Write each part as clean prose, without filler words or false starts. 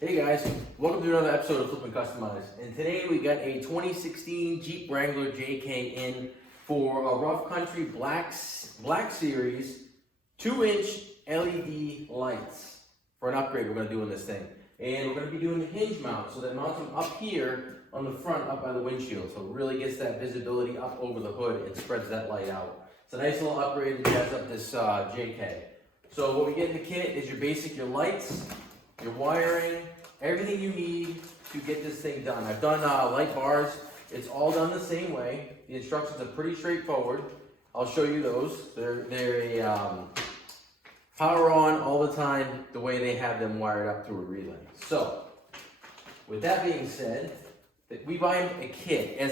Hey guys, welcome to another episode of Flip and Customize. And today we got a 2016 Jeep Wrangler JK in for a Rough Country Black Series 2-inch LED lights for an upgrade we're going to do in this thing. And we're going to be doing the hinge mount, so that mounts them up here on the front, up by the windshield. So it really gets that visibility up over the hood and spreads that light out. It's a nice little upgrade that jazz up this JK. So what we get in the kit is your lights, your wiring, everything you need to get this thing done. I've done light bars. It's all done the same way. The instructions are pretty straightforward. I'll show you those. They're power on all the time the way they have them wired up through a relay. So, with that being said, we buy a kit and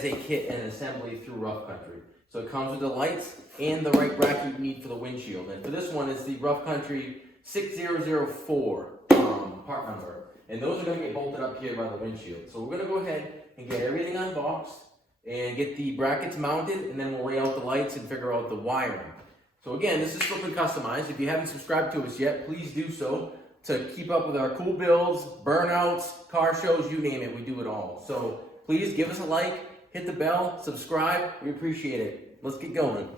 assembly through Rough Country. So it comes with the lights and the right bracket you need for the windshield. And for this one, it's the Rough Country 6004 part number. And those are going to get bolted up here by the windshield. So we're going to go ahead and get everything unboxed and get the brackets mounted, and then we'll lay out the lights and figure out the wiring. So again, this is Flip and Customize. If you haven't subscribed to us yet, please do so to keep up with our cool builds, burnouts, car shows, you name it, we do it all. So please give us a like, hit the bell, subscribe, we appreciate it. Let's get going.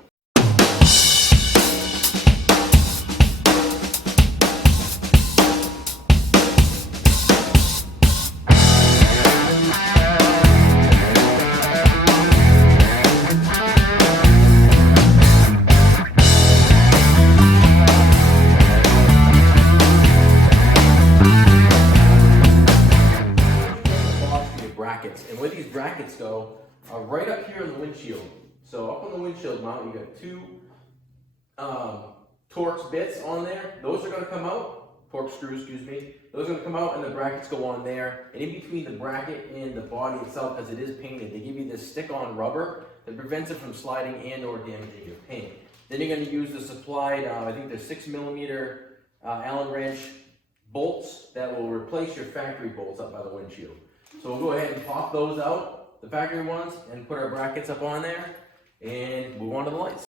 And where these brackets go are right up here on the windshield. So up on the windshield mount, you got two Torx bits on there. Those are going to come out, Torx screws, excuse me. Those are going to come out and the brackets go on there. And in between the bracket and the body itself, because it is painted, they give you this stick-on rubber that prevents it from sliding and or damaging your paint. Then you're going to use the supplied, I think they're 6mm Allen wrench bolts that will replace your factory bolts up by the windshield. So we'll go ahead and pop those out, the factory ones, and put our brackets up on there, and move on to the lights.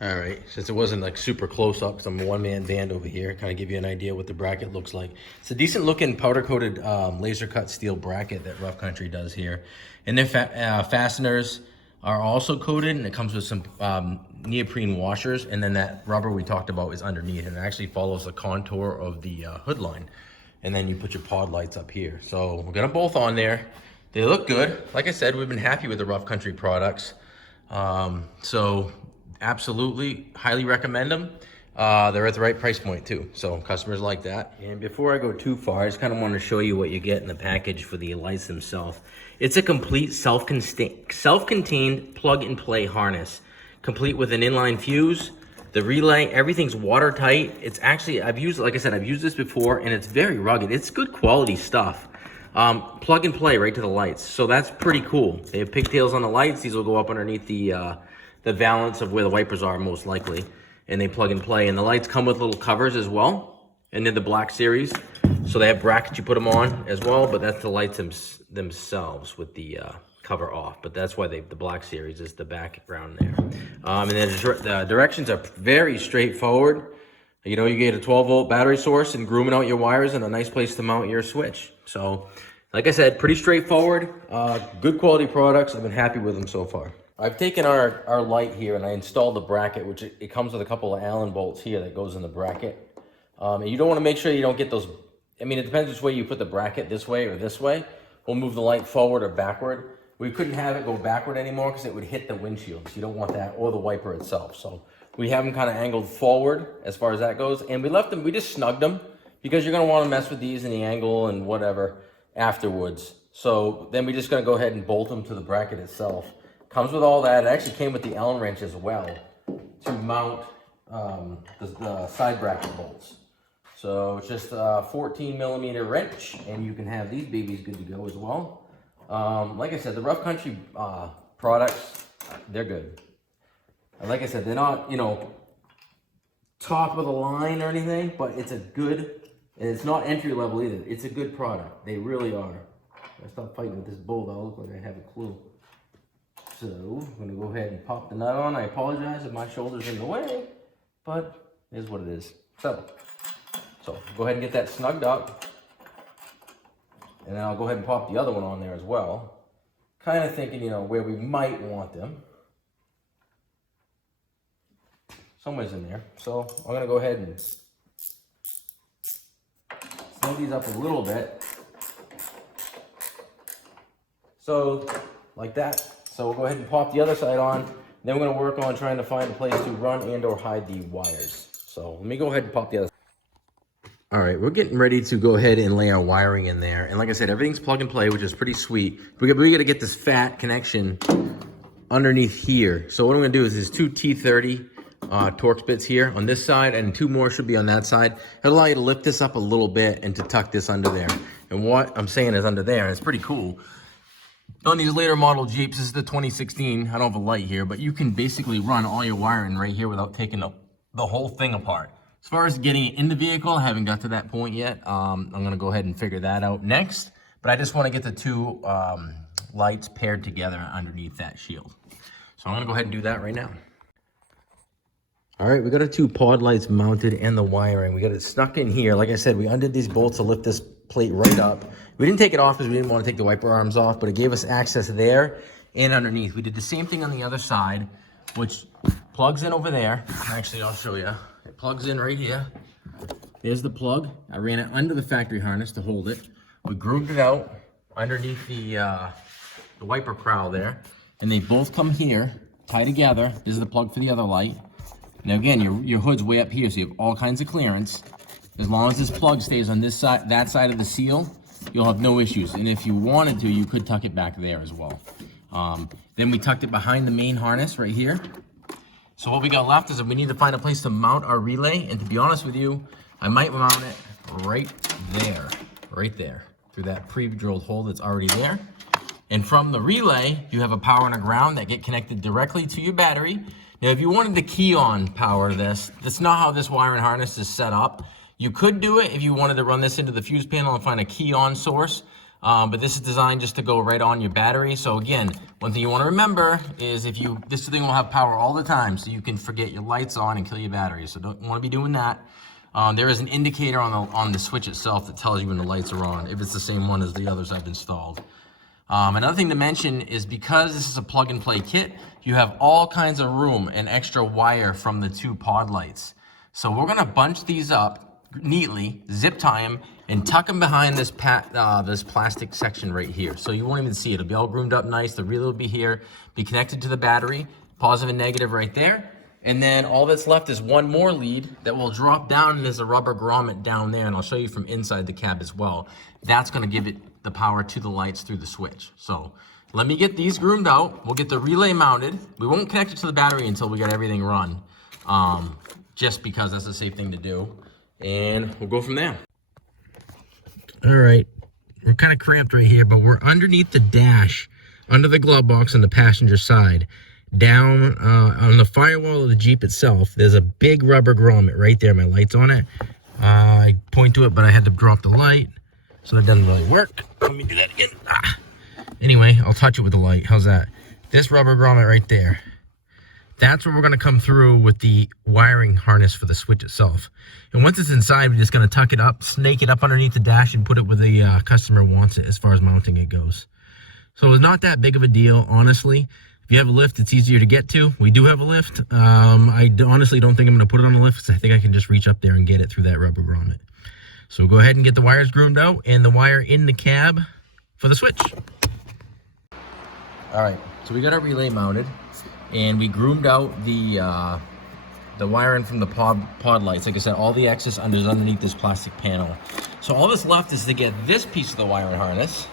All right, since it wasn't like super close up, because I'm a one-man band over here, kind of give you an idea what the bracket looks like. It's a decent looking powder coated laser cut steel bracket that Rough Country does here. And their fasteners are also coated, and it comes with some neoprene washers, and then that rubber we talked about is underneath, and it actually follows the contour of the hood line. And then you put your pod lights up here. So we're gonna both on there. They look good. Like I said, we've been happy with the Rough Country products. Absolutely, highly recommend them. They're at the right price point too, so customers like that. And before I go too far, I just kind of want to show you what you get in the package for the lights themselves. It's a complete self-contained plug-and-play harness, complete with an inline fuse, the relay, everything's watertight. It's actually, like I said, I've used this before, and it's very rugged. It's good quality stuff. Plug and play right to the lights, so that's pretty cool. They have pigtails on the lights. These will go up underneath the valance of where the wipers are most likely, and they plug and play. And the lights come with little covers as well, and they're the Black Series, so they have brackets you put them on as well, but that's the lights themselves with the cover off. But that's why the Black Series is the background there. And then the directions are very straightforward. You know, you get a 12-volt battery source and grooming out your wires and a nice place to mount your switch. So like I said, pretty straightforward, good quality products. I've been happy with them so far. I've taken our light here and I installed the bracket, which it comes with a couple of Allen bolts here that goes in the bracket. And you don't want to make sure you don't get those. I mean, it depends which way you put the bracket, this way or this way. We'll move the light forward or backward. We couldn't have it go backward anymore because it would hit the windshield. So you don't want that, or the wiper itself. So we have them kind of angled forward as far as that goes. And we just snugged them because you're going to want to mess with these in the angle and whatever afterwards. So then we're just going to go ahead and bolt them to the bracket itself. Comes with all that. It actually came with the Allen wrench as well to mount the side bracket bolts. So it's just a 14mm wrench, and you can have these babies good to go as well. Like I said, the Rough Country products, they're good. And like I said, they're not, you know, top of the line or anything, but it's a good, and it's not entry level either. It's a good product. They really are. I stop fighting with this bull, though. I look like I have a clue. So I'm gonna go ahead and pop the nut on. I apologize if my shoulder's in the way, but it is what it is. So go ahead and get that snugged up. And then I'll go ahead and pop the other one on there as well. Kind of thinking, you know, where we might want them. Somewhere's in there. So I'm gonna go ahead and snug these up a little bit. So, like that. So we'll go ahead and pop the other side on. Then we're gonna work on trying to find a place to run and or hide the wires. So let me go ahead and pop the other side. All right, we're getting ready to go ahead and lay our wiring in there. And like I said, everything's plug and play, which is pretty sweet. We gotta get this fat connection underneath here. So what I'm gonna do is there's two T30 Torx bits here on this side, and two more should be on that side. It'll allow you to lift this up a little bit and to tuck this under there. And what I'm saying is under there, and it's pretty cool. On these later model Jeeps, this is the 2016, I don't have a light here, but you can basically run all your wiring right here without taking the whole thing apart. As far as getting it in the vehicle, I haven't got to that point yet. I'm gonna go ahead and figure that out next, but I just wanna get the two lights paired together underneath that shield. So I'm gonna go ahead and do that right now. All right, we got our two pod lights mounted and the wiring. We got it stuck in here. Like I said, we undid these bolts to lift this plate right up. We didn't take it off because we didn't want to take the wiper arms off, but it gave us access there and underneath. We did the same thing on the other side, which plugs in over there. Actually, I'll show you. It plugs in right here. There's the plug. I ran it under the factory harness to hold it. We grooved it out underneath the wiper crowl there, and they both come here, tie together. This is the plug for the other light. Now again, your hood's way up here, so you have all kinds of clearance. As long as this plug stays on this side, that side of the seal, you'll have no issues. And if you wanted to, you could tuck it back there as well. Then we tucked it behind the main harness right here. So what we got left is that we need to find a place to mount our relay. And to be honest with you, I might mount it right there, through that pre-drilled hole that's already there. And from the relay, you have a power and a ground that get connected directly to your battery. Now, if you wanted to key on power this, that's not how this wiring harness is set up. You could do it if you wanted to run this into the fuse panel and find a key on source, but this is designed just to go right on your battery. So again, one thing you want to remember is this thing will have power all the time, so you can forget your lights on and kill your battery. So don't want to be doing that. There is an indicator on the switch itself that tells you when the lights are on, if it's the same one as the others I've installed. Another thing to mention is because this is a plug and play kit, you have all kinds of room and extra wire from the two pod lights. So we're gonna bunch these up neatly, zip tie them, and tuck them behind this plastic section right here. So you won't even see it. It'll be all groomed up nice. The relay will be here, be connected to the battery, positive and negative right there. And then all that's left is one more lead that will drop down, and there's a rubber grommet down there, and I'll show you from inside the cab as well. That's gonna give it the power to the lights through the switch. So let me get these groomed out. We'll get the relay mounted. We won't connect it to the battery until we get everything run, just because that's a safe thing to do. And we'll go from there. All right, we're kind of cramped right here, but we're underneath the dash, under the glove box on the passenger side. Down on the firewall of the Jeep itself, there's a big rubber grommet right there. My light's on it. I point to it, but I had to drop the light, so that doesn't really work. Let me do that again. Anyway, I'll touch it with the light. How's that? This rubber grommet right there. That's where we're going to come through with the wiring harness for the switch itself. And once it's inside, we're just going to tuck it up, snake it up underneath the dash, and put it where the customer wants it as far as mounting it goes. So it's not that big of a deal, honestly. If you have a lift, it's easier to get to. We do have a lift. I honestly don't think I'm going to put it on a lift, because I think I can just reach up there and get it through that rubber grommet. So we'll go ahead and get the wires groomed out and the wire in the cab for the switch. All right, so we got our relay mounted, and we groomed out the wiring from the pod lights. Like I said, all the excess is underneath this plastic panel. So all that's left is to get this piece of the wiring harness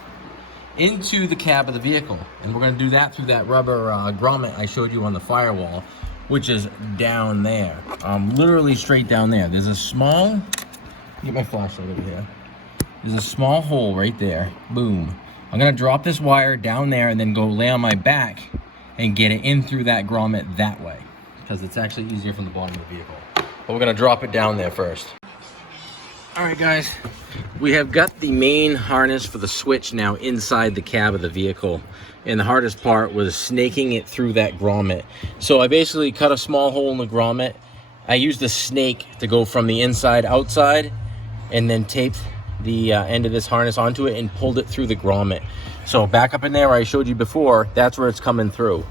into the cab of the vehicle, and we're going to do that through that rubber grommet I showed you on the firewall, which is down there, literally straight down there. There's a small, get my flashlight over here. There's a small hole right there. Boom. I'm going to drop this wire down there and then go lay on my back and get it in through that grommet that way, because it's actually easier from the bottom of the vehicle. But we're going to drop it down there first. All right, guys. We have got the main harness for the switch now inside the cab of the vehicle. And the hardest part was snaking it through that grommet. So I basically cut a small hole in the grommet. I used a snake to go from the inside outside and then taped the end of this harness onto it and pulled it through the grommet. So back up in there where I showed you before, that's where it's coming through.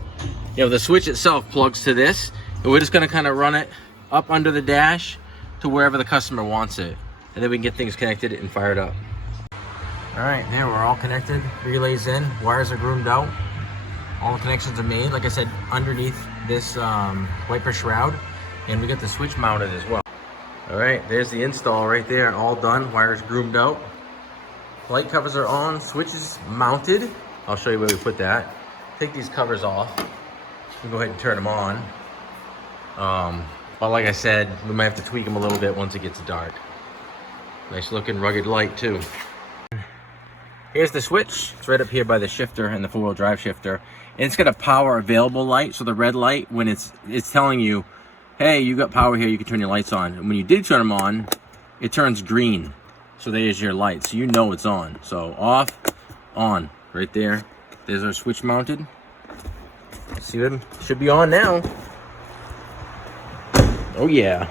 You know, the switch itself plugs to this, and we're just gonna kind of run it up under the dash to wherever the customer wants it. And then we can get things connected and fired up. All right, there, we're all connected. Relays in, wires are groomed out. All the connections are made, like I said, underneath this wiper shroud. And we got the switch mounted as well. All right, there's the install right there, all done, wires groomed out. Light covers are on, switch is mounted. I'll show you where we put that. Take these covers off. We'll go ahead and turn them on. But like I said, we might have to tweak them a little bit once it gets dark. Nice looking rugged light too. Here's the switch. It's right up here by the shifter and the four-wheel drive shifter. And it's got a power available light. So the red light, when it's telling you, hey, you got power here, you can turn your lights on. And when you did turn them on, it turns green. So there's your light. So you know it's on. So off, on, right there. There's our switch mounted. See them? Should be on now. Oh yeah.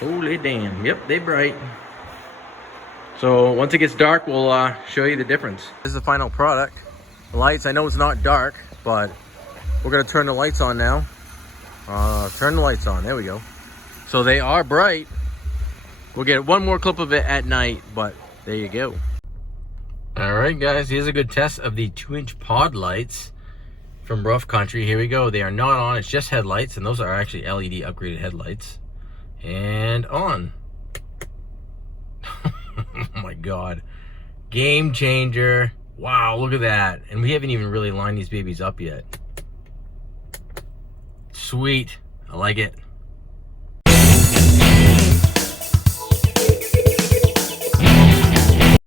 Holy damn. Yep, they bright. So once it gets dark, we'll show you the difference. This is the final product. The lights, I know it's not dark, but we're gonna turn the lights on now. Turn the lights on, there we go. So they are bright. We'll get one more clip of it at night, but there you go. All right, guys, here's a good test of the 2-inch pod lights from Rough Country. Here we go. They are not on, it's just headlights, and those are actually LED upgraded headlights. And on. Oh my God. Game changer. Wow, look at that. And we haven't even really lined these babies up yet. Sweet. I like it.